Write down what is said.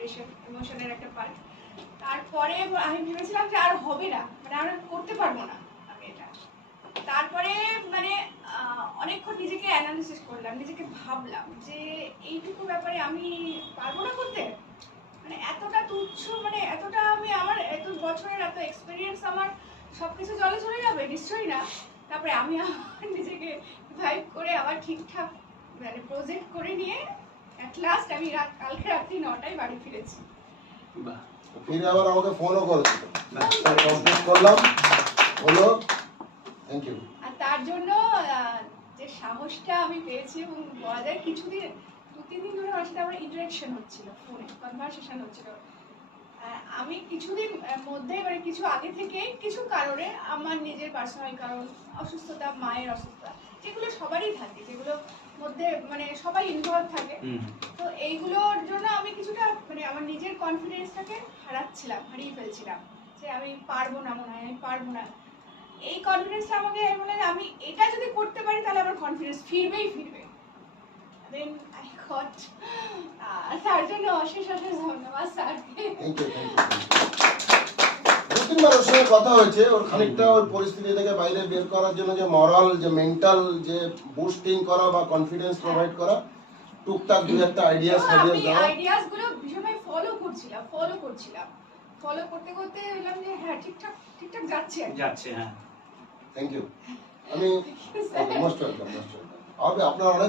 Depression ইমোশনের একটা part তারপরে আমি ভেবেছিলাম যে আর হবে না মানে আর করতে পারব না আমি এটা। তারপরে মানে অনেকক্ষণ নিজেকে অ্যানালিসিস করলাম, নিজেকে ভাবলাম যে এইটুকু ব্যাপারে আমি পারব না করতে? মানে এতটা তুচ্ছ মানে এতটা আমি আমার, এত বছরের এত এক্সপিরিয়েন্স আমার সব কিছু জলে চলে যাবে? নিশ্চয়ই না। তারপরে আমি আমার নিজেকে ভাইব করে আবার ঠিকঠাক মানে প্রজেক্ট করে নিয়ে অ্যাট লাস্ট আমি রাত কালকে রাত্রি নটায় বাড়ি ফিরেছি। বাহ। ফিরে আবার আমাকে ফোনও করেছিল। কমপ্লিট করলাম। হলো থ্যাংক ইউ আর তার জন্য যে সাহসটা আমি পেয়েছি এবং বলা যায় কিছুদিন দু তিন দিন ধরে আমার সাথে আমার ইন্টারাকশন হচ্ছিল ফোনে কনভারসেশন হচ্ছিল। আমি কিছুদিন মধ্যে মানে কিছু আগে থেকেই কিছু কারণে আমার নিজের পার্সোনাল কারণ অসুস্থতা মায়ের অসুস্থতা যেগুলো সবারই থাকে যেগুলো মধ্যে মানে সবাই ইনভলভ থাকে। তো এইগুলোর জন্য আমি কিছুটা মানে আমার নিজের কনফিডেন্সটাকে হারাচ্ছিলাম হারিয়ে ফেলছিলাম। যে আমি পারব না মনে হয় আমি পারব না। এই কনফিডেন্সটা আমাকে আমি বলে আমি এটা যদি করতে পারি তাহলে আমার কনফিডেন্স ফিরবেই ফিরবে। দেন আই গট তার জন্য অশেষ অশেষ ধন্যবাদ স্যারকে তিনবার ওর সঙ্গে কথা হয়েছে ওর খানিকটা ওর পরিস্থিতি থেকে বাইরে বের করার জন্য যে মরাল যে মেন্টাল যে বুস্টিং করা বা কনফিডেন্স প্রোভাইড করা টুকটাক দু একটা আইডিয়াস আইডিয়াস দেওয়া আইডিয়াসগুলো ভীষণভাবে ফলো করছিলাম ফলো করছিলাম। ফলো করতে করতে বললাম যে হ্যাঁ ঠিকঠাক ঠিকঠাক যাচ্ছে যাচ্ছে হ্যাঁ। থ্যাংক ইউ আমি মোস্ট ওয়েলকাম মোস্ট ওয়েলকাম হবে আপনার অনেক